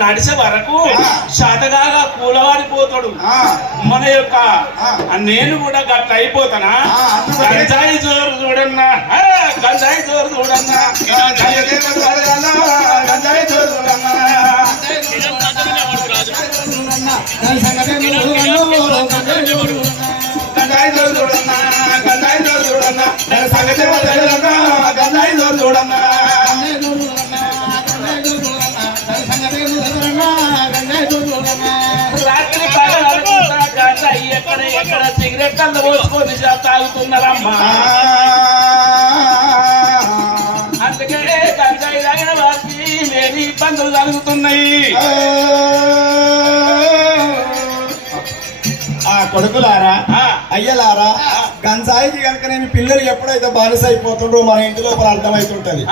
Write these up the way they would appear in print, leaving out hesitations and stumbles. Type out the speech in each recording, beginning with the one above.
నడిసే వరకు శాతగాగా కూలవాడిపోతాడు. మన యొక్క నేను కూడా గట్ల అయిపోతానా? గంజాయి జోరు చూడన్నా, గంజాయి జోరు చూడన్నా, గంజాయి జోరు చూడన్నా, గంజాయి జోరు చూడన్నా, గంజాయి జోరు చూడన్నా, సంగతి గంజాయి జోరు చూడన్నా. రాత్రి ఎక్కడ ఎక్కడ సిగరెట్ అంతా పోసుకొని తాగుతున్నారమ్మా. అందుకే గంజాయి తాగిన వారికి లేని ఇబ్బందులు కలుగుతున్నాయి. కొడుకులారా, అయ్యలారా, గంజాయికి కనుకనేమి పిల్లలు ఎప్పుడైతే బానిస అయిపోతుండ్రో మన ఇంటి లోపల అర్థమవుతుంటది.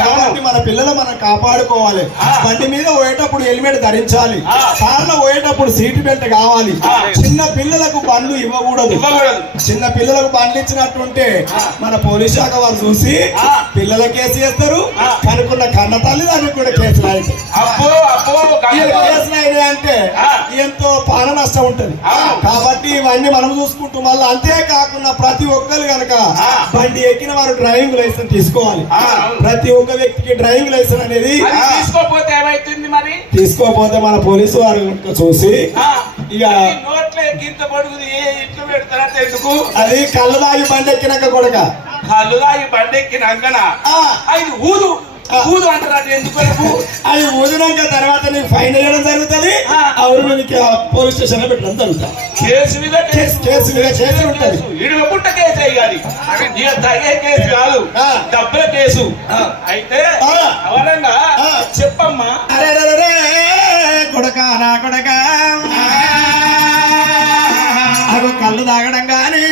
కాబట్టి మన పిల్లలు మనం కాపాడుకోవాలి. బండి మీద పోయేటప్పుడు హెల్మెట్ ధరించాలి. కార్లో పోయేటప్పుడు సీట్ బెల్ట్ కావాలి. చిన్న పిల్లలకు బండ్లు ఇవ్వకూడదు. చిన్న పిల్లలకు బండ్లు ఇచ్చినట్టుంటే మన పోలీస్ శాఖ వారు చూసి పిల్లల కేసు చేస్తారు. కనుకున్న కన్న తల్లి దానికి కూడా కేసులు అయితే కేసులు అయినాయి అంటే ఎంతో ప్రాణ నష్టం ఉంటది. కాబట్టి ఇవన్నీ మనం చూసుకుంటూ మళ్ళీ అంతేకాకుండా ప్రతి ఒక్కరు కనుక బండి ఎక్కిన వారు డ్రైవింగ్ లైసెన్స్ తీసుకోవాలి. ప్రతి ఒక్క వ్యక్తికి డ్రైవింగ్ లైసెన్స్ అనేది తీసుకోపోతే ఏమైతుంది? మరి తీసుకోపోతే మన పోలీసు వారు చూసి ఇక అది కళ్ళు దాగి బండి ఎక్కినాక కొడక కళ్ళు దాగి బండి ఎక్కినాకన అది ఊదు ఊదు అంటారు. ఎందుకు అది ఊదినాక తర్వాత నీకు ఫైన్ వేయడం జరుగుతుంది. అవును పోలీస్ స్టేషన్ లో పెట్టడం జరుగుతుంది. కేసు మీద కేసు మీద కేసు ఉంటుంది. ఇడుగుంట కేసు వేయాలి. ఇక తగే కేసు కాదు, డబ్బుల కేసు. అయితే ఎవరన్నా చెప్పమ్మా. అరే కొడక నా కొడక అగో కళ్ళు తాగడం గాని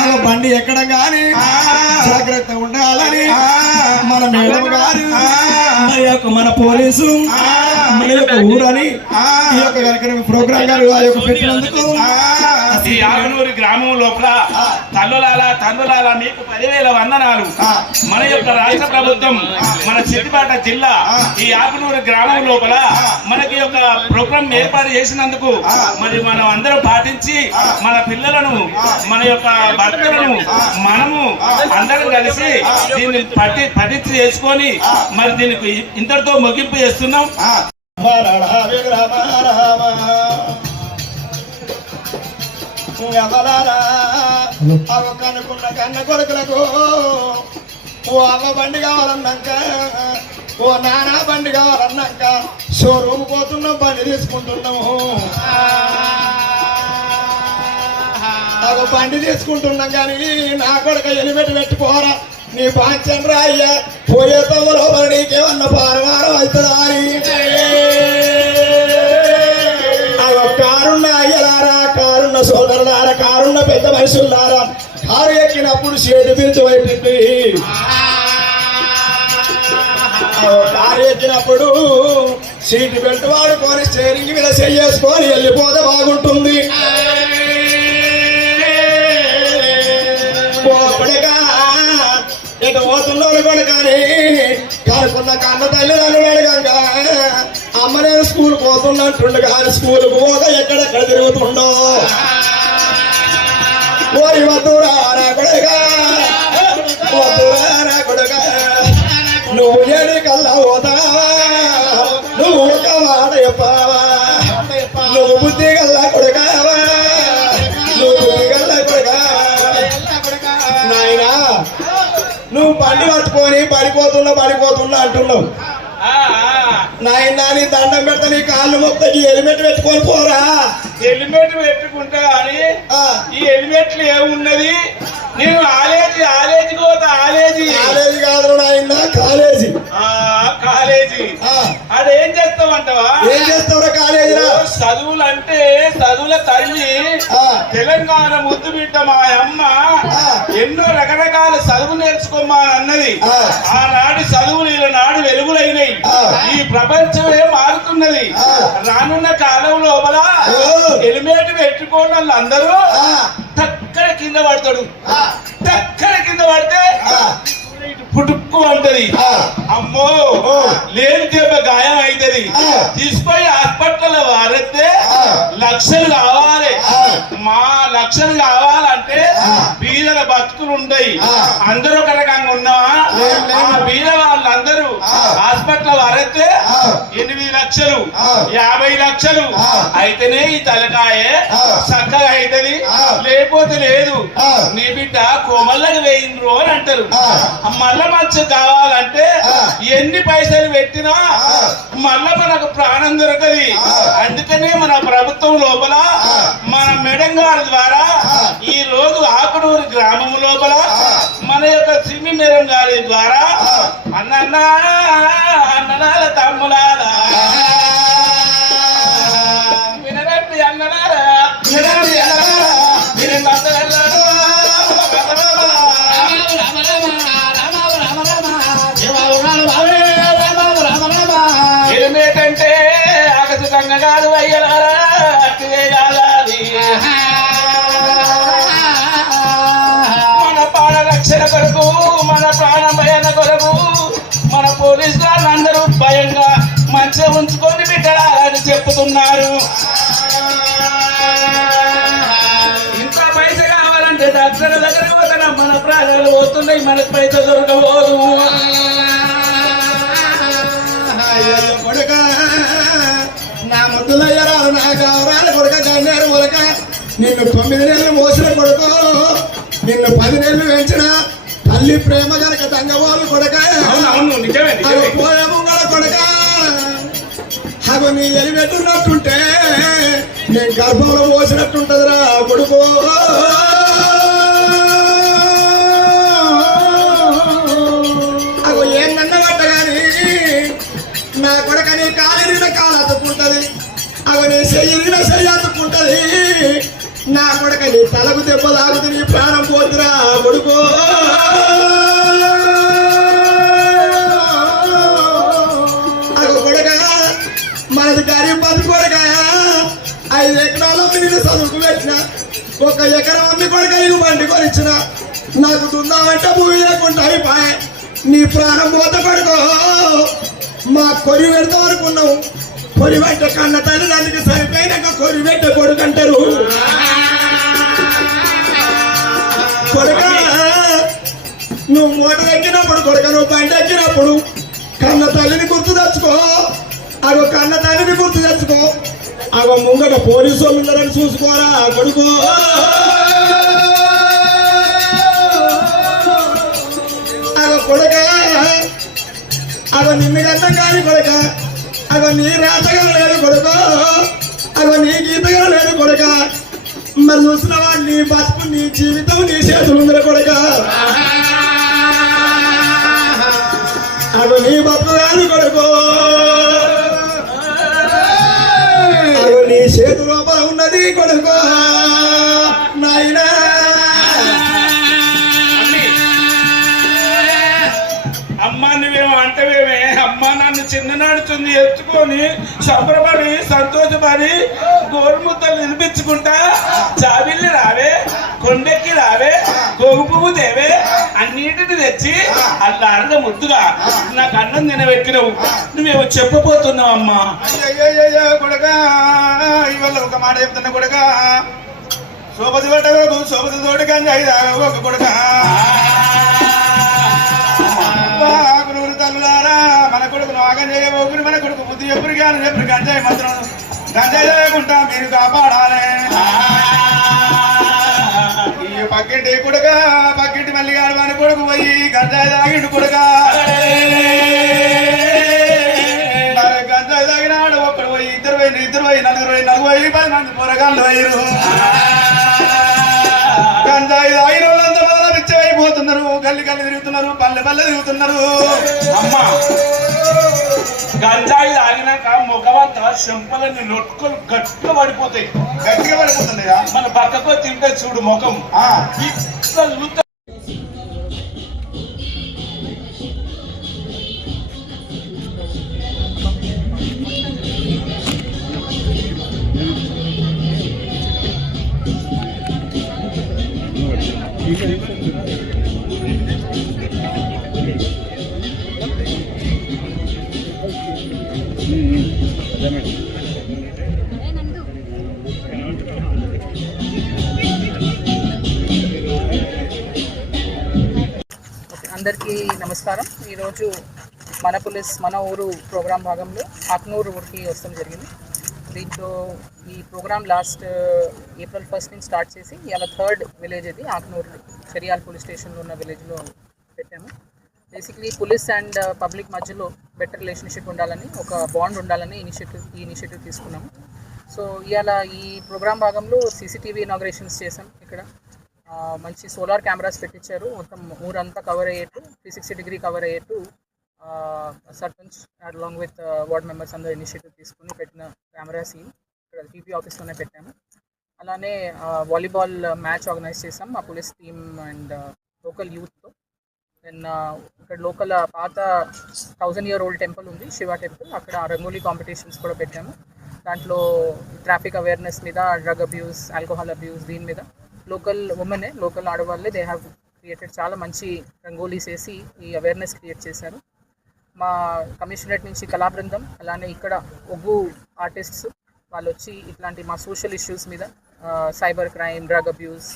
అగో బండి ఎక్కడం గాని జాగ్రత్త ఉండాలని మన మేడం గారు మన పోలీసు మన యొక్క ఊరని ఈ యొక్క కార్యక్రమం ప్రోగ్రామ్ గారు ఆ యొక్క పెట్టినందుకు ఈ ఆగనూరు గ్రామం లోపల తల్లులాల మీకు 10,000 వందనాలు. మన యొక్క రాష్ట్ర ప్రభుత్వం మన సిద్దిపేట జిల్లా ఈ ఆగనూరు గ్రామం లోపల మనకి యొక్క ప్రోగ్రాం ఏర్పాటు చేసినందుకు మరి మనం అందరం పాటించి మన పిల్లలను మన యొక్క భర్తలను మనము అందరం కలిసి దీన్ని పఠించి చేసుకొని మరి దీనికి ఇంతటితో ముగింపు చేస్తున్నాం. కనుకున్న కన్న కొడుకులకు ఓ అవ్వ బండి కావాలన్నాక ఓ నానా బండి కావాలన్నాక షోరూమ్ పోతున్నాం, బండి తీసుకుంటున్నాము. అవి బండి తీసుకుంటున్నాం కానీ నా కొడుక హెల్మెట్ పెట్టిపోరా నీ పాంచన్ రా అయ్యా పోయే తమ్ములో నీకేమన్నా పారవారం అవుతుందా అని కారున్న అయ్యలారా, కారున్న సోదరులారా, కారున్న పెద్ద మనుషులారా, కారు ఎక్కినప్పుడు షేడు బిల్లు అయిపోయింది. కారు ఎక్కినప్పుడు సీటు బెల్ట్ వాడుకొని స్టీరింగ్ మీద చేసుకొని వెళ్ళిపోతే బాగుంటుంది. ఇటు పోతున్నాడు కూడా కానీ కనుకున్న కన్న తల్లిదండ్రులు అడగంగా అమ్మ నేను స్కూల్ పోతున్నట్టుండు కానీ స్కూల్కి పోగా ఎక్కడెక్కడ తిరుగుతుండో ఓరి వద్దురా నా కొడుగా, వద్దురా నా కొడుగా, నువ్వు ఏడి కల్లా పోతావా, నువ్వు ఒక మాట చెప్పావా, నువ్వు బుద్ధి కల్లా కొడుకావా, పట్టుకొని పడిపోతున్నా అంటున్నావు. నాయన నీ దండం పెడతా, నీ కాళ్ళు మొత్తం ఈ హెల్మెట్ పెట్టుకొని పోరా. హెల్మెట్ పెట్టుకుంటా అని ఈ హెల్మెట్లు ఏమున్నది? నేను ఆలేజీ పోతా. ఆలేజీ కాదు నాయన, కాలేజీ. అదేం చేస్తావంటావా? ఏం చేస్తావురా కాలేజీలో? చదువులు అంటే చదువుల తల్లి తెలంగాణ ముద్దు బిడ్డ మా అమ్మ ఎన్నో రకరకాల చదువు నేర్చుకోమా అన్నది. ఆనాడు చదువులు ఈనాడు వెలుగులైనవి. ఈ ప్రపంచమే మారుతున్నది. రానున్న కాలం లోపల హెల్మెట్ పెట్టుకోని వాళ్ళందరూ టక్కన కింద పడతాడు. టక్కన కింద పడితే పుట్టుక్కు అంటది. అమ్మో లేని దెబ్బ గాయం అవుతుంది. తీసుకొని హాస్పిటల్ వారెత్తే లక్షలు కావాలి. మా లక్షలు కావాలంటే బీదల బతుకులు ఉంటాయి. అందరూ ఒక రకంగా ఉన్నావా? ఆ బీద వాళ్ళందరూ హాస్పిటల్ వారెత్తే 8 లక్షలు 50 లక్షలు అయితేనే ఈ తలకాయే చక్కగా అవుతుంది. లేకపోతే లేదు. నీ బిడ్డ కోమల్లకు వేయిండ్రు అని అంటారు. మళ్ళా మంచి కావాలంటే ఎన్ని పైసలు పెట్టినా మళ్ళా మనకు ప్రాణం దొరకది. అందుకనే మన ప్రభుత్వం లోపల మన మేడం గారి ద్వారా ఈ రోజు ఆకునూరు గ్రామం లోపల మన యొక్క సిమి మేడం గారి ద్వారా అన్ననాల తమ్ములాల వినరండి అన్ననారా హెల్మెట్ ఆకసుకంగా కాదు అయ్యలారా, అట్టిదే కాదాది. మన ప్రాణ రక్షణ కొరకు, మన ప్రాణ భయాల కొరకు మన పోలీసు వాళ్ళు అందరూ భయంగా మంచిగా ఉంచుకొని బిడ్డలని చెప్తున్నారు. ఇంత పైస కావాలంటే డాక్టర్ దగ్గర పోతున్నా. మన ప్రాణాలు పోతున్నాయి, మనకు పైస దొరకబోదు. కొడుక నా ముద్దులయ్యరా, నా గౌరాలు కొడుక, గన్నేరు కొడుక, నిన్ను 9 నెలలు మోసిన కొడుకు, నిన్ను 10 నెలలు పెంచిన తల్లి ప్రేమ గనక తంగవాళ్ళు కొడుక, పోయము గల కొడుక. అవి నీ ఎలిపెట్టున్నట్టుంటే నేను గర్భంలో మోసినట్టుంటదిరా కొడుకు. అవి ఏందన్నగట్ట గాని నా కొడుక నీ కాలిన కాలు అతుక్కుంటది. అవి నీ చెయ్యిన చెయ్యి అతుక్కుంటది. నా కొడుక నీ తలకు దెబ్బ తాగుతు, నీ ప్రాణం పోతురా కొడుకు. అవి కొడుక మనది గరీబ్ బతుకు కొడుక. 5 ఎకరాల నిన్ను చదువుకు పెట్టిన, 1 ఎకరం అమ్మి కొడుక నీకు బండి కొనిచ్చిన. నాకు దుందామంటే భూమి లేకుండా అయిపోయి నీ ప్రాణం పోత కొడుకో. మా కొరి పెడతాం అనుకున్నావు. కొరి పెట్ట కన్న తల్లి దానికి సరిపోయినాక కొరి పెట్ట కొడుకు అంటారు. కొడుక నువ్వు మూట ఎక్కినప్పుడు కొడుక, నువ్వు బండి ఎక్కినప్పుడు కన్న తల్లిని గుర్తు తెచ్చుకో. అగో కన్న తల్లిని గుర్తు తెచ్చుకో. అగో ముంగట పోలీసు వాళ్ళు ఉన్నారని చూసుకోరా కొడుకు. అగో కొడుక, అగో నిన్ను గంట కాని కొడుక, అగో నీ రాతగా లేదు కొడుక, అగో నీ గీతగా లేదు కొడుక. మరి చూసినవా నీ బతుకు, నీ జీవితం నీ చేతులు ఉందిరా కొడుక. అగో నీ బతుకు కాదు కొడుకు, అగో నీ చేతు లోపల ఉన్నది కొడుకు. నాయనా అమ్మా నువ్వేమో అంటవేమే? అమ్మా నన్ను చిన్ననాడు చుంది ఎత్తుకొని సంబరపడి సంతోషపడి గోరుముద్దలు వినిపించుకుంటా జాబిల్లి రావే, కొండెక్కి రావే, గోగు పువ్వు తేవే, అన్నిటిని తెచ్చి అల్లారగా ముద్దుగా నాకు అన్నం తినబెట్టినవు. నువ్వేమో చెప్పబోతున్నావు అమ్మా. అయ్యయ్యో కొడుక, ఇవాళ ఒక మాట చెప్తున్నా కొడుక. సోపతి పట్టకు, సోపతి తోటి కానీ ఒక కొడుక. ఆకునూరు తల్లులారా, మన కొడుకు నాగంజయ్య ఊపిరి, మన కొడుకు బుద్ధి ఎప్పుడు కానీ ఎప్పుడు గంజాయి మాత్రం గంజాయి లేకుండా మీరు కాపాడాలి. ఈ పక్క పక్కింటి కొడుక పక్కింటి మళ్ళీ వాని కొడుకు పోయి గంజాయి తాగిండు కొడుక గంజాయి తాగినాడు ఒకడు పోయి ఇద్దరు పోయి నలుగురు 10 మంది పొరగాళ్ళు పోయిరు గంజాయి తాగిన వాళ్ళంతా బాగా పిచ్చైపోతున్నారు గల్లి తిరుగుతున్నారు పల్లె తిరుగుతున్నారు అమ్మా గంజాయి తాగినాక ముఖమంతా చెంపలని నొట్టుకొని గట్టిగా పడిపోతున్నాయా మన పక్కకో తింటే చూడు ముఖం అందరికీ నమస్కారం. ఈరోజు మన పులిస్ మన ఊరు ప్రోగ్రాం భాగంలో ఆక్నూరు ఊరికి వస్తడం జరిగింది. దీంట్లో ఈ ప్రోగ్రాం లాస్ట్ ఏప్రిల్ 1 నుంచి స్టార్ట్ చేసి ఇలా 3rd విలేజ్ ఇది ఆక్నూరు చెరియాల్ పోలీస్ స్టేషన్లో ఉన్న విలేజ్లో పెట్టాము. బేసిక్లీ పోలీస్ అండ్ పబ్లిక్ మధ్యలో బెటర్ రిలేషన్షిప్ ఉండాలని, ఒక బాండ్ ఉండాలని ఇనిషియేటివ్ తీసుకున్నాము. సో ఇవాళ ఈ ప్రోగ్రాం భాగంలో సీసీటీవీ ఇనాగ్రేషన్స్ చేసాం. ఇక్కడ మంచి సోలార్ కెమెరాస్ పెట్టించారు. మొత్తం ఊరంతా కవర్ అయ్యేట్టు 360 డిగ్రీ కవర్ అయ్యేట్టు sarpanch along with ward members అందరూ ఇనిషియేటివ్ తీసుకుని పెట్టిన కెమెరాస్ ఇక్కడ టీపీ ఆఫీస్లోనే పెట్టాము. అలానే వాలీబాల్ మ్యాచ్ ఆర్గనైజ్ చేసాం మా పోలీస్ టీమ్ అండ్ లోకల్ యూత్తో. దెన్ ఇక్కడ లోకల్ పాత 1000-year-old టెంపుల్ ఉంది, శివ టెంపుల్. అక్కడ రంగోలీ కాంపిటీషన్స్ కూడా పెట్టాము. దాంట్లో ట్రాఫిక్ అవేర్నెస్ మీద, డ్రగ్ అబ్యూస్, ఆల్కహాల్ అబ్యూస్, దీని మీద లోకల్ ఉమెనే, లోకల్ ఆడవాళ్ళే దే హ్యావ్ క్రియేటెడ్ చాలా మంచి రంగోలీస్ వేసి ఈ అవేర్నెస్ క్రియేట్ చేశారు. మా కమిషనరేట్ నుంచి కళా బృందం, అలానే ఇక్కడ ఒగ్గు ఆర్టిస్ట్స్ వాళ్ళు వచ్చి ఇట్లాంటి మా సోషల్ ఇష్యూస్ మీద, cyber crime, drug abuse,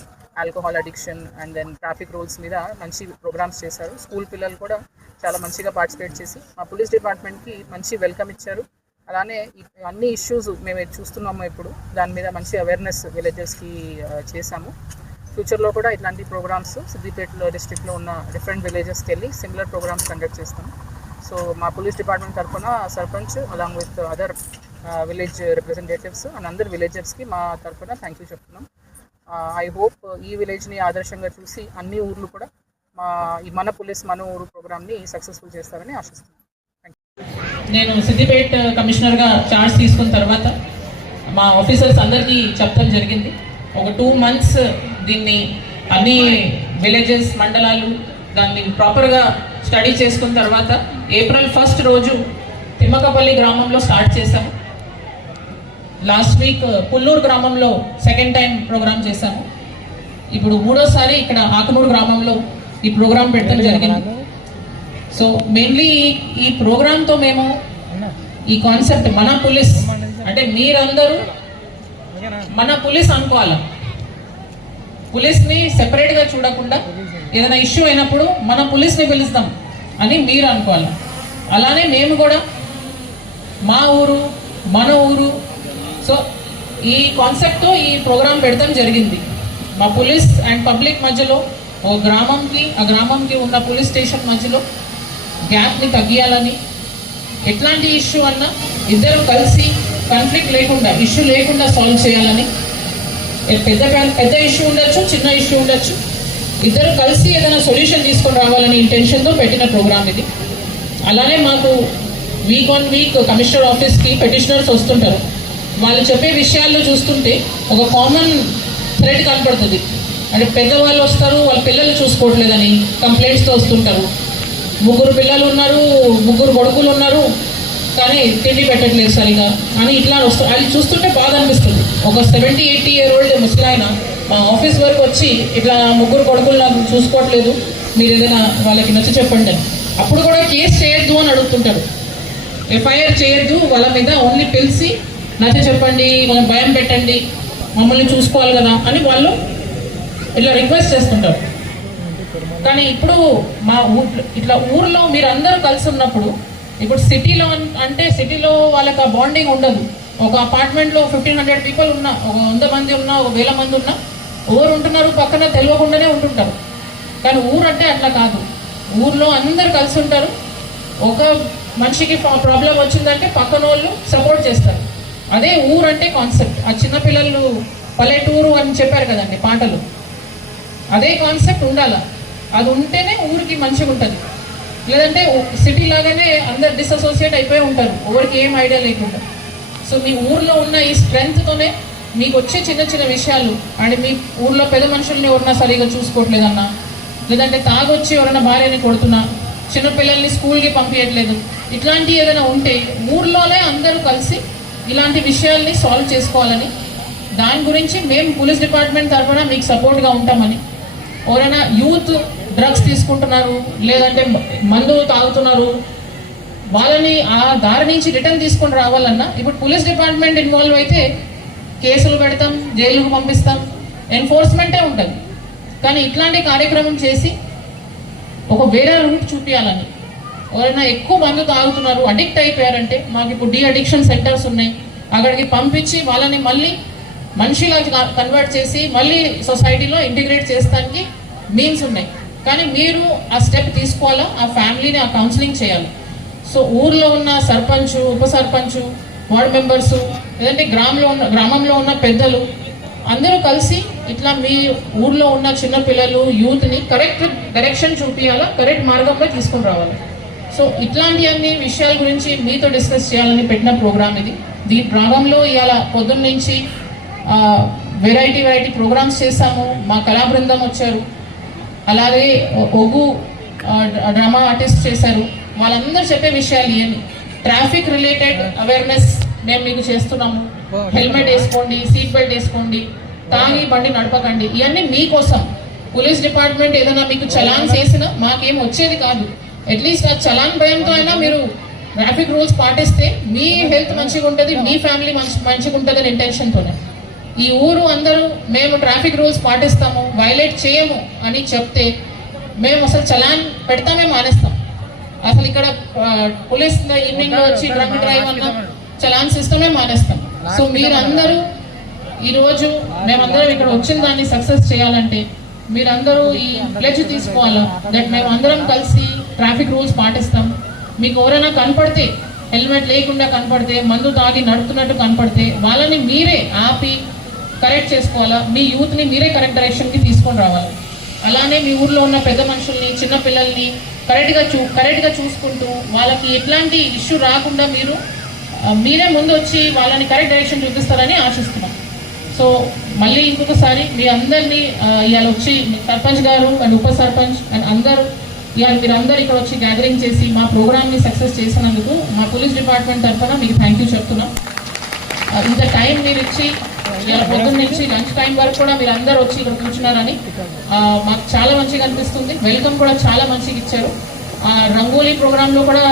alcohol addiction and then traffic rules మీద మంచి ప్రోగ్రామ్స్ చేశారు. స్కూల్ పిల్లలు కూడా చాలా మంచిగా పార్టిసిపేట్ చేసి మా పోలీస్ డిపార్ట్మెంట్కి మంచి వెల్కమ్ ఇచ్చారు. అలానే అన్ని ఇష్యూస్ మేము చూస్తున్నాము ఇప్పుడు, దాని మీద మంచి అవేర్నెస్ విలేజెస్కి చేశాము. ఫ్యూచర్లో కూడా ఇట్లాంటి ప్రోగ్రామ్స్ సిద్దిపేటలో డిస్ట్రిక్ట్లో ఉన్న డిఫరెంట్ విలేజెస్కి వెళ్ళి సిమిలర్ ప్రోగ్రామ్స్ కండక్ట్ చేస్తాము. సో మా పోలీస్ డిపార్ట్మెంట్ తరఫున sarpanch along with other village representatives and అందరు విలేజర్స్కి మా తరఫున థ్యాంక్ యూ చెప్తున్నాం. ఐ హోప్ ఈ విలేజ్ని ఆదర్శంగా చూసి అన్ని ఊర్లు కూడా మన పోలీస్ మన ఊరు ప్రోగ్రామ్ని సక్సెస్ఫుల్ చేస్తారని ఆశిస్తున్నాం. నేను సిద్దిపేట కమిషనర్గా ఛార్జ్ తీసుకున్న తర్వాత మా ఆఫీసర్స్ అందరికీ చెప్పడం జరిగింది. ఒక 2 months దీన్ని అన్ని విలేజెస్, మండలాలు దాన్ని ప్రాపర్గా స్టడీ చేసుకున్న తర్వాత ఏప్రిల్ 1 రోజు తిమ్మకపల్లి గ్రామంలో స్టార్ట్ చేశాము. లాస్ట్ వీక్ పుల్లూరు గ్రామంలో 2nd time ప్రోగ్రామ్ చేశాము. ఇప్పుడు 3వసారి ఇక్కడ ఆకునూరు గ్రామంలో ఈ ప్రోగ్రాం పెట్టడం జరిగింది. సో మెయిన్లీ ఈ ప్రోగ్రాంతో మేము ఈ కాన్సెప్ట్ మన పోలీస్ అంటే మీరందరూ మన పోలీస్ అనుకోవాలి. పోలీస్ని సెపరేట్గా చూడకుండా ఏదైనా ఇష్యూ అయినప్పుడు మన పోలీస్ని పిలుస్తాం అని మీరు అనుకోవాలి. అలానే మేము కూడా మా ఊరు మన ఊరు, సో ఈ కాన్సెప్ట్తో ఈ ప్రోగ్రాం పెడతాం జరిగింది. మా పోలీస్ అండ్ పబ్లిక్ మధ్యలో ఓ గ్రామంకి ఆ గ్రామంకి ఉన్న పోలీస్ స్టేషన్ మధ్యలో గ్యాప్ని తగ్గియాలని, ఎట్లాంటి ఇష్యూ అన్నా ఇద్దరు కలిసి కాన్ఫ్లిక్ట్ లేకుండా, ఇష్యూ లేకుండా సాల్వ్ చేయాలని. పెద్ద ఇష్యూ ఉండొచ్చు, చిన్న ఇష్యూ ఉండొచ్చు, ఇద్దరు కలిసి ఏదైనా సొల్యూషన్ తీసుకొని రావాలని ఇంటెన్షన్తో పెట్టిన ప్రోగ్రామ్ ఇది. అలానే మాకు వీక్ ఆన్ వీక్ కమిషనర్ ఆఫీస్కి పెటిషనర్స్ వస్తుంటారు. వాళ్ళు చెప్పే విషయాల్లో చూస్తుంటే ఒక కామన్ థ్రెడ్ కనపడుతుంది. అంటే పెద్దవాళ్ళు వస్తారు, వాళ్ళ పిల్లలు చూసుకోవట్లేదని కంప్లైంట్స్తో వస్తుంటారు. 3 పిల్లలు ఉన్నారు, 3 కొడుకులు ఉన్నారు, కానీ తిండి పెట్టట్లేదు సరిగా అని ఇట్లా వస్తారు. అది చూస్తుంటే బాధ అనిపిస్తుంది. ఒక 70-80-year-old ముసలాయన మా ఆఫీస్ వరకు వచ్చి ఇట్లా 3 కొడుకులు నాకు చూసుకోవట్లేదు, మీరు ఏదైనా వాళ్ళకి నచ్చ చెప్పండి అని. అప్పుడు కూడా కేసు చేయొద్దు అని అడుగుతుంటారు. ఎఫ్ఐఆర్ చేయొద్దు వాళ్ళ మీద, ఓన్లీ పిలిచి నచ్చ చెప్పండి, మనం భయం పెట్టండి, మమ్మల్ని చూసుకోవాలి కదా అని వాళ్ళు ఇట్లా రిక్వెస్ట్ చేస్తుంటారు. కానీ ఇప్పుడు మా ఇట్లా ఊర్లో మీరు అందరూ కలిసి ఉన్నప్పుడు, ఇప్పుడు సిటీలో అంటే సిటీలో వాళ్ళకి ఆ బాండింగ్ ఉండదు. ఒక అపార్ట్మెంట్లో 1500 people ఉన్నా, ఒక 100 మంది ఉన్నా, ఒక 1000 మంది ఉన్నా ఎవరు ఉంటున్నారు పక్కన తెలియకుండానే ఉంటుంటారు. కానీ ఊరు అంటే అట్లా కాదు. ఊర్లో అందరు కలిసి ఉంటారు. ఒక మనిషికి ప్రాబ్లం వచ్చిందంటే పక్కన వాళ్ళు సపోర్ట్ చేస్తారు. అదే ఊరు అంటే కాన్సెప్ట్. ఆ చిన్నపిల్లలు పల్లెటూరు అని చెప్పారు కదండి పాటలు, అదే కాన్సెప్ట్ ఉండాలి. అది ఉంటేనే ఊరికి మంచిగా ఉంటుంది. లేదంటే సిటీ లాగానే అందరు డిసోసియేట్ అయిపోయి ఉంటారు, ఎవరికి ఏం ఐడియా లేకుండా. సో మీ ఊర్లో ఉన్న ఈ స్ట్రెంగ్త్తోనే మీకు వచ్చే చిన్న చిన్న విషయాలు, అండ్ మీ ఊర్లో పెద్ద మనుషుల్ని ఎవరన్నా సరిగా చూసుకోవట్లేదన్నా, లేదంటే తాగొచ్చి ఎవరైనా భార్యని కొడుతున్నా, చిన్నపిల్లల్ని స్కూల్కి పంపించట్లేదు, ఇట్లాంటివి ఏదైనా ఉంటే ఊర్లోనే అందరూ కలిసి ఇలాంటి విషయాల్ని సాల్వ్ చేసుకోవాలని, దాని గురించి మేము పోలీస్ డిపార్ట్మెంట్ తరఫున మీకు సపోర్ట్గా ఉంటామని. ఎవరైనా యూత్ డ్రగ్స్ తీసుకుంటున్నారు, లేదంటే మందు తాగుతున్నారు, వాళ్ళని ఆ దారి నుంచి రిటర్న్ తీసుకొని రావాలన్నా ఇప్పుడు పోలీస్ డిపార్ట్మెంట్ ఇన్వాల్వ్ అయితే కేసులు పెడతాం, జైలుకు పంపిస్తాం, ఎన్ఫోర్స్మెంటే ఉంటుంది. కానీ ఇట్లాంటి కార్యక్రమం చేసి ఒక వేరే రూట్ చూపించాలని. ఎవరైనా ఎక్కువ మందు తాగుతున్నారు, అడిక్ట్ అయిపోయారంటే మాకు ఇప్పుడు డీ అడిక్షన్ సెంటర్స్ ఉన్నాయి, అక్కడికి పంపించి వాళ్ళని మళ్ళీ మనిషిగా కన్వర్ట్ చేసి మళ్ళీ సొసైటీలో ఇంటిగ్రేట్ చేస్తానికి మీన్స్ ఉన్నాయి. కానీ మీరు ఆ స్టెప్ తీసుకోవాలా, ఆ ఫ్యామిలీని ఆ కౌన్సిలింగ్ చేయాలి. సో ఊర్లో ఉన్న సర్పంచ్, ఉప సర్పంచ్, వార్డ్ మెంబర్సు, లేదంటే గ్రామంలో ఉన్న పెద్దలు అందరూ కలిసి ఇట్లా మీ ఊర్లో ఉన్న చిన్న పిల్లలు యూత్ని కరెక్ట్ డైరెక్షన్ చూపించాలా, కరెక్ట్ మార్గంలో తీసుకొని రావాలి. సో ఇట్లాంటి అన్ని విషయాల గురించి మీతో డిస్కస్ చేయాలని పెట్టిన ప్రోగ్రామ్ ఇది. ఈ భాగంలో ఇవాళ పొద్దున్న నుంచి వెరైటీ ప్రోగ్రామ్స్ చేశాము. మా కళా బృందం వచ్చారు, అలాగే ఒగ్గు డ్రామా ఆర్టిస్ట్ చేశారు. వాళ్ళందరూ చెప్పే విషయాలు ఏమి, ట్రాఫిక్ రిలేటెడ్ అవేర్నెస్ మేము మీకు చేస్తున్నాము. హెల్మెట్ వేసుకోండి, సీట్ బెల్ట్ వేసుకోండి, తాగి బండి నడపకండి, ఇవన్నీ మీకోసం. పోలీస్ డిపార్ట్మెంట్ ఏదైనా మీకు చలాన్ చేసినా మాకేం వచ్చేది కాదు. అట్లీస్ట్ ఆ చలాన్ భయంతో అయినా మీరు ట్రాఫిక్ రూల్స్ పాటిస్తే మీ హెల్త్ మంచిగా ఉంటుంది, మీ ఫ్యామిలీ మంచిగా ఉంటుంది అనే ఇంటెన్షన్తోనే. ఈ ఊరు అందరూ మేము ట్రాఫిక్ రూల్స్ పాటిస్తాము, వైలేట్ చేయము అని చెప్తే మేము అసలు చలాన్ పెడతామే మానేస్తాం. అసలు ఇక్కడ పోలీస్ ఈవినింగ్ లో వచ్చి డ్రంక్ డ్రైవ్ అన్న చలాన్ సిస్టమే మానేస్తాం. సో మీరందరూ ఈరోజు మేమందరం ఇక్కడ వచ్చిన దాన్ని సక్సెస్ చేయాలంటే మీరందరూ ఈ ప్లెడ్జ్ తీసుకోవాలా, దట్ మేము అందరం కలిసి ట్రాఫిక్ రూల్స్ పాటిస్తాం. మీకు ఎవరైనా కనపడితే, హెల్మెట్ లేకుండా కనపడితే, మందు తాగి నడుపుతున్నట్టు కనపడితే వాళ్ళని మీరే ఆపి కరెక్ట్ చేసుకోవాలా, మీ యూత్ని మీరే కరెక్ట్ డైరెక్షన్కి తీసుకొని రావాలి. అలానే మీ ఊర్లో ఉన్న పెద్ద మనుషుల్ని, చిన్న పిల్లల్ని కరెక్ట్గా చూసుకుంటూ వాళ్ళకి ఎట్లాంటి ఇష్యూ రాకుండా మీరే ముందు వచ్చి వాళ్ళని కరెక్ట్ డైరెక్షన్ చూపిస్తారని ఆశిస్తున్నాం. సో మళ్ళీ ఇంకొకసారి మీ అందరినీ ఇవాళ వచ్చి సర్పంచ్ గారు అండ్ ఉప సర్పంచ్ అండ్ అందరూ ఇవాళ మీరందరూ ఇక్కడ వచ్చి గ్యాదరింగ్ చేసి మా ప్రోగ్రామ్ని సక్సెస్ చేసినందుకు మా పోలీస్ డిపార్ట్మెంట్ తరఫున మీకు థ్యాంక్ యూ చెప్తున్నాం. ఇంత టైం మీరు ఇచ్చి ఇవాళ పొద్దున్న నుంచి లంచ్ టైం వరకు కూడా మీరు అందరూ వచ్చి ఇక్కడ కూర్చున్నారని మాకు చాలా మంచిగా అనిపిస్తుంది. వెల్కమ్ కూడా చాలా మంచిగా ఇచ్చారు. రంగోలీ ప్రోగ్రాంలో కూడా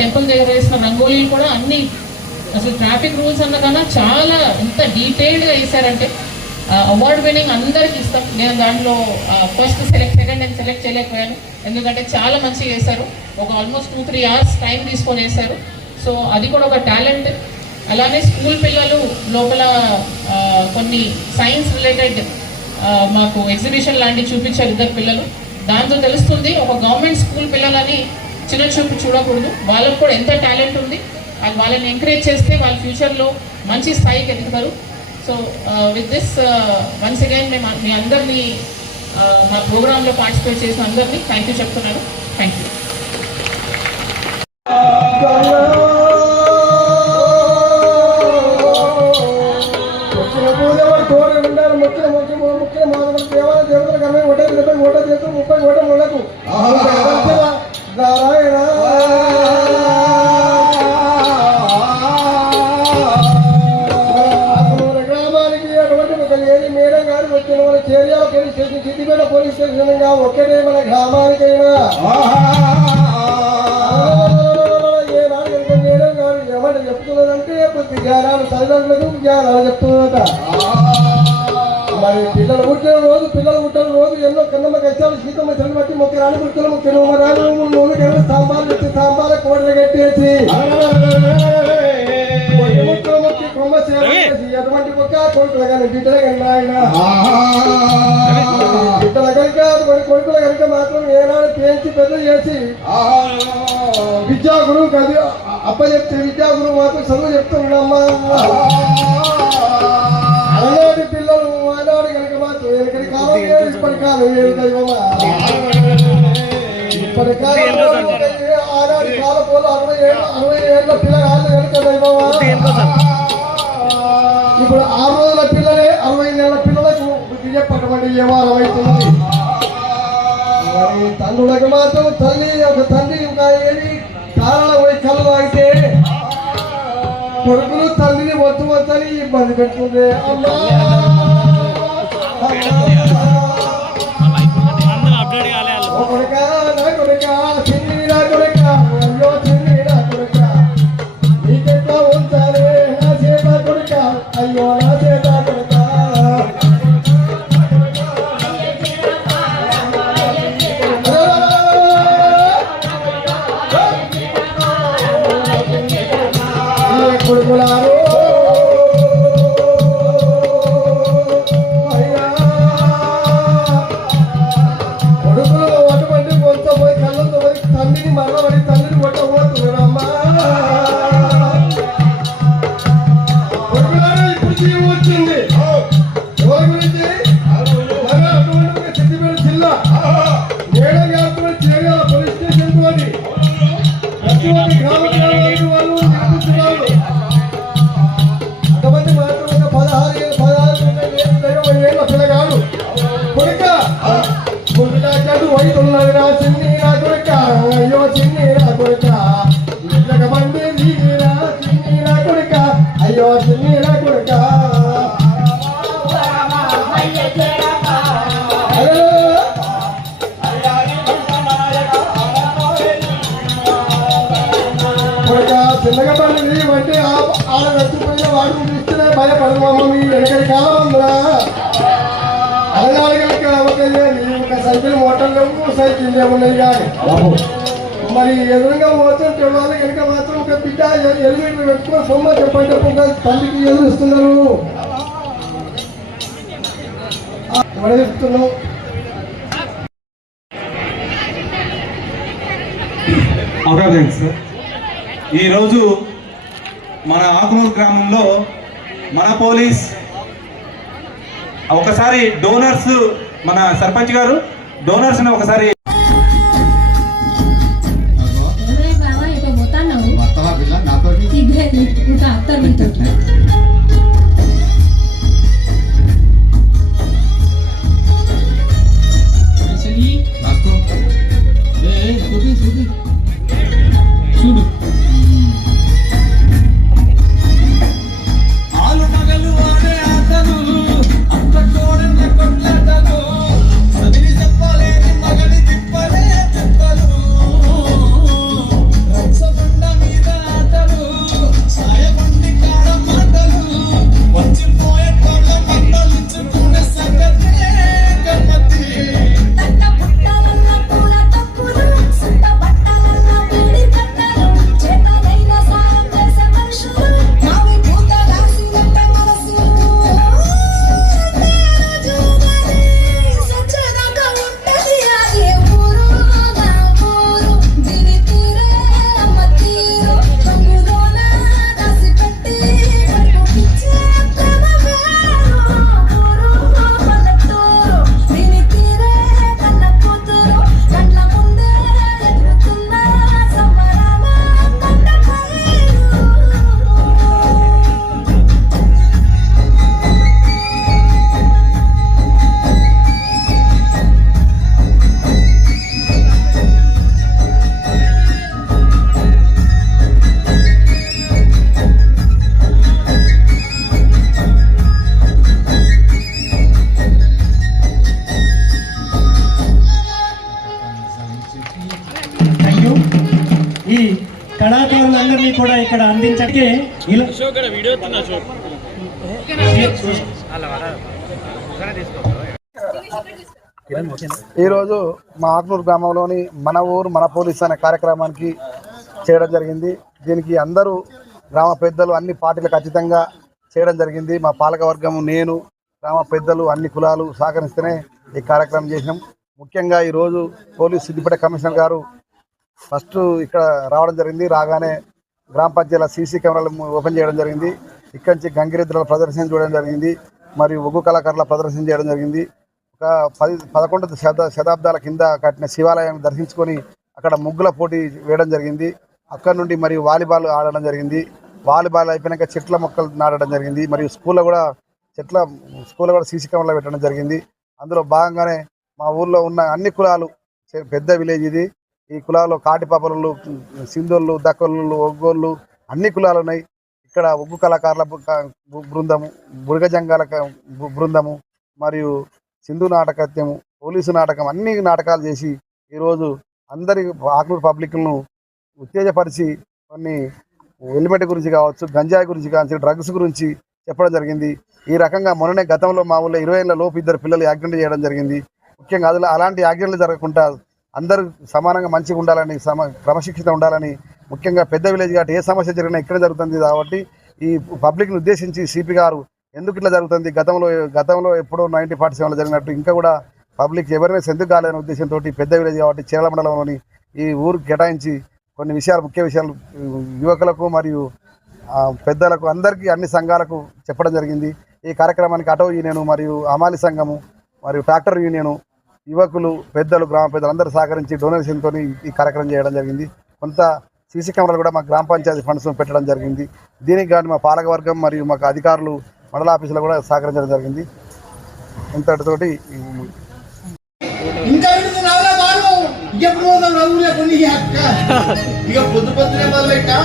టెంపుల్ దగ్గర వేసిన రంగోలీలు కూడా అన్ని అసలు ట్రాఫిక్ రూల్స్ అన్న కన్నా చాలా ఎంత డీటెయిల్డ్గా వేసారంటే అవార్డ్ విన్నింగ్ అందరికి ఇస్తాం. నేను దాంట్లో ఫస్ట్ సెకండ్ నేను సెలెక్ట్ చేయలేకపోయాను, ఎందుకంటే చాలా మంచిగా వేశారు. ఒక ఆల్మోస్ట్ 2-3 hours టైం తీసుకొని వేశారు. సో అది కూడా ఒక టాలెంట్. అలానే స్కూల్ పిల్లలు లోపల కొన్ని సైన్స్ రిలేటెడ్ మాకు ఎగ్జిబిషన్ లాంటివి చూపించారు ఇద్దరు పిల్లలు. దాంతో తెలుస్తుంది ఒక గవర్నమెంట్ స్కూల్ పిల్లలని చిన్న చూపు చూడకూడదు, వాళ్ళకు కూడా ఎంత టాలెంట్ ఉంది. అది వాళ్ళని ఎంకరేజ్ చేస్తే వాళ్ళ ఫ్యూచర్లో మంచి స్థాయికి ఎదుగుతారు. So with this once again మేము మీ అందరినీ మా ప్రోగ్రాంలో పార్టిసిపేట్ చేసిన అందరినీ థ్యాంక్ యూ చెప్తున్నాను. Thank you. Siddipet police station ఒక్కటే మన గ్రామానికైనా మేడం గారు ఏమంటే చెప్తున్నదంటే కొద్ది జ్ఞానాలు తల్లిదండ్రులకు జ్ఞానాలు చెప్తున్నదట. మరి పిల్లలు పుట్టిన రోజు ఎన్నో కన్నమ్మ కష్టాలు సీతమ్మ చెల్లి బట్టి మొక్క రాని పుట్టులు ముఖ్య రాను నూనె సాంబార్ పెట్టి సాంబార్ కూడలు కట్టేసి వచ్చి కొమ్మ సేవ చేసి ఎటువంటి ఒక్క కొడుకులు కానీ బిడ్డలు కానీ ఆయన బిడ్డల కనుక అటువంటి కొడుకుల కనుక మాత్రం ఏనాడు పేర్చి పెద్ద చేసి విద్యా గురువు కది అప్పచెప్తే విద్యా గురువు మాత్రం చదువు చెప్తున్నామ్మా. ఆనాటి పిల్లలు ఆనాడు కనుక మాత్రం ఎక్కడి కాలం లేదు, ఇప్పటి కాలం లేదు దైవమా. ఇప్పటి కాలంలో ఆనాటి కాలపోలు 60 ఏళ్ళ పిల్లగాళ్ళు కనుక దైవమా. ఇప్పుడు 6 రోజుల పిల్లలే 60 ఏళ్ళ పిల్లలకు బుద్ధి చెప్పటువంటి వ్యవహారం అవుతుంది. మరి తండ్రులకు మాత్రం ఒక తండ్రి ఒక ఏది కారణం పోయి కళ్ళు అయితే కొడుకులు తల్లిని వద్దు వద్దని ఇబ్బంది పెడుతుంది. అమ్మా కొడుక నా కొడుక చిన్ని నా కొడుక అయ్యో చిన్ని నా కొడుక నీకెట్లా ఉంచాలి నా చేత కొడుక అయ్యో నా చేత కొడుక. కొడుకులారు కొడుకులు అటువంటి కొంత పోయి కళ్ళతో పోయి తల్లిని మరవడి తల్లిని కొట్టబోతున్నారమ్మా. కొడుకులారు ఇప్పుడు జీవం వచ్చింది ఎవరి గురించి మన అటువంటి సిద్దిపేట జిల్లా మేడం గారితో చేయాల పోలీస్ స్టేషన్ తోటి ప్రతి ఒక్క గ్రామ గ్రామానికి వాళ్ళు నిర్మిస్తున్నారు. అంతమంది మాత్రం ఒక 16 ఏళ్ళ పిల్లగాడు కొడుక కొడుకాడు వైతున్నది రా చిన్ని నా కొడుక అయ్యో చిన్ని నా కొడుక ఇళ్ళక బండి నీరా చిన్ని నా కొడుక అయ్యో చిన్ని నా కొడుక. చిన్నగా పడింది అంటే ఆడ వెతుకుపోయిన వాడు ఇస్తే భయపడమమ్మ మీ వెనకటి కాలం ఉందా. అలనాడుగలకి ఒక సైకిల్ మోటార్ లేవు, సైకిల్ ఏమున్నాయి కానీ మరి ఎదురుగా పోతుంటే వాళ్ళు వెనక మాత్రం ఒక బిడ్డ ఎలిమెంట్ పెట్టుకుని బొమ్మ చెప్పండి ఒక తల్లికి ఎదురుస్తున్నారు. ఎవడ చెప్తున్నావు సార్. ఈరోజు మన ఆకునూరు గ్రామంలో మన పోలీస్ ఒకసారి డోనర్స్ మన సర్పంచ్ గారు డోనర్స్ని ఒకసారి ఈ కళాకారులందరినీ కూడా ఇక్కడ అందించడానికి ఈరోజు మా ఆకునూరు గ్రామంలోని మన ఊరు మన పోలీస్ అనే కార్యక్రమానికి చేయడం జరిగింది. దీనికి అందరూ గ్రామ పెద్దలు అన్ని పార్టీలకు ఖచ్చితంగా చేయడం జరిగింది. మా పాలకవర్గం, నేను, గ్రామ పెద్దలు, అన్ని కులాలు సహకరిస్తేనే ఈ కార్యక్రమం చేసినాం. ముఖ్యంగా ఈరోజు పోలీస్ సిద్దిపేట కమిషనర్ గారు ఫస్ట్ ఇక్కడ రావడం జరిగింది. రాగానే గ్రామ పంచాయతీల సీసీ కెమెరాలు ఓపెన్ చేయడం జరిగింది. ఇక్కడి నుంచి గంగిరెద్దుల ప్రదర్శన చూడడం జరిగింది. మరియు ఒగ్గు కళాకారుల ప్రదర్శన చేయడం జరిగింది. ఒక 11వ శతాబ్దాల కింద కట్టిన శివాలయం దర్శించుకొని అక్కడ ముగ్గుల పోటీ వేయడం జరిగింది. అక్కడ నుండి మరియు వాలీబాల్ ఆడడం జరిగింది. వాలీబాల్ అయిపోయినాక చెట్ల మొక్కలు నాటడం జరిగింది. మరియు స్కూల్లో కూడా సీసీ కెమెరాలు పెట్టడం జరిగింది. అందులో భాగంగానే మా ఊర్లో ఉన్న అన్ని కులాలు, పెద్ద విలేజ్ ఇది, ఈ కులాల్లో కాటిపాపలు, సింధోళ్ళు, దక్కళ్ళు, ఒగ్గోళ్ళు అన్ని కులాలు ఉన్నాయి. ఇక్కడ ఒగ్గు కళాకారుల బృందము, బురగజంగాల బృందము, మరియు సింధు నాటకత్యము, పోలీసు నాటకం, అన్ని నాటకాలు చేసి ఈరోజు అందరి ఆకునూరు పబ్లిక్ను ఉత్తేజపరిచి కొన్ని హెల్మెట్ గురించి కావచ్చు, గంజాయి గురించి కావచ్చు, డ్రగ్స్ గురించి చెప్పడం జరిగింది. ఈ రకంగా మొన్ననే గతంలో మా ఊళ్ళో 20 ఏళ్ల లోపు 2 పిల్లలు యాక్సిడెంట్ చేయడం జరిగింది. ముఖ్యంగా అలాంటి యాక్సిడెంట్లు జరగకుండా అందరూ సమానంగా మంచిగా ఉండాలని, క్రమశిక్షణ ఉండాలని, ముఖ్యంగా పెద్ద విలేజ్ కాబట్టి ఏ సమస్య జరిగినా ఇక్కడ జరుగుతుంది కాబట్టి ఈ పబ్లిక్ని ఉద్దేశించి సిపి గారు ఎందుకు ఇట్లా జరుగుతుంది, గతంలో ఎప్పుడో 1947లో జరిగినట్టు ఇంకా కూడా పబ్లిక్ ఎవరైనా ఎందుకు కాలేదనే ఉద్దేశంతో పెద్ద విలేజ్ కాబట్టి చీరాల మండలంలోని ఈ ఊరు కేటాయించి కొన్ని విషయాలు, ముఖ్య విషయాలు యువకులకు మరియు పెద్దలకు అందరికీ అన్ని సంఘాలకు చెప్పడం జరిగింది. ఈ కార్యక్రమానికి ఆటో యూనియన్ మరియు అమాలి సంఘము మరియు ట్రాక్టర్ యూనియన్, యువకులు, పెద్దలు, గ్రామ పెద్దలు అందరూ సహకరించి డొనేషన్తో ఈ కార్యక్రమం చేయడం జరిగింది. కొంత సీసీ కెమెరాలు కూడా మా గ్రామ పంచాయతీ ఫండ్స్ పెట్టడం జరిగింది. దీనికి కానీ మా పాలకవర్గం మరియు మాకు అధికారులు, మండల ఆఫీసులో కూడా సహకరించడం జరిగింది. ఇంతటితోటి ఇంకా ఇక పొద్దు పొద్దునే మొదలెట్టా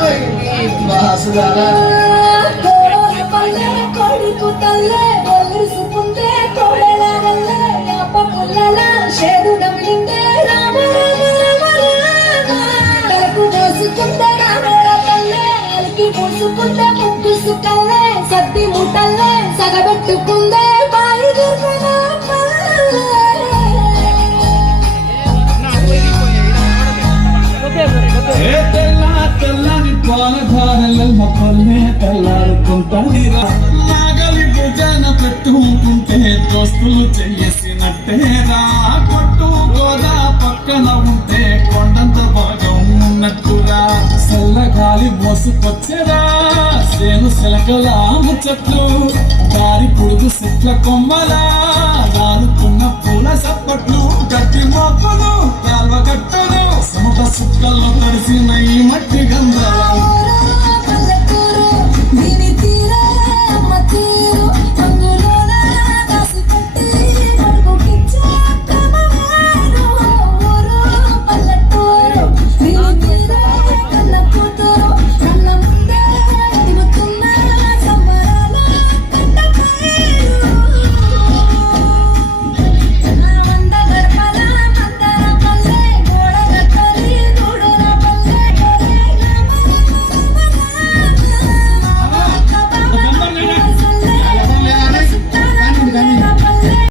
సద్ది ముట్టల్లే సగబెట్టుకుందే బాయి తెల్లని పాలధారల పల్లె తెల్లారుకుంటుంది. నాగలి భుజాన పెట్టుకుంటే దోస్తులు చేసినట్టేరా. కొట్టు గోదా పక్కన ఉంటే కొండంత భాగం ఉన్నట్టుగా చల్లగాలి మోసుకొచ్చేరా. సేను శిలకల ముచ్చట్లు, దారి పొడుగు చెట్ల కొమ్మలా రాలుతున్న పూల సప్పట్లు, గట్టి మొక్కలు, కాల్వ గట్టలు, సమత సుక్కల్లో తడిసిన ఈ మట్టి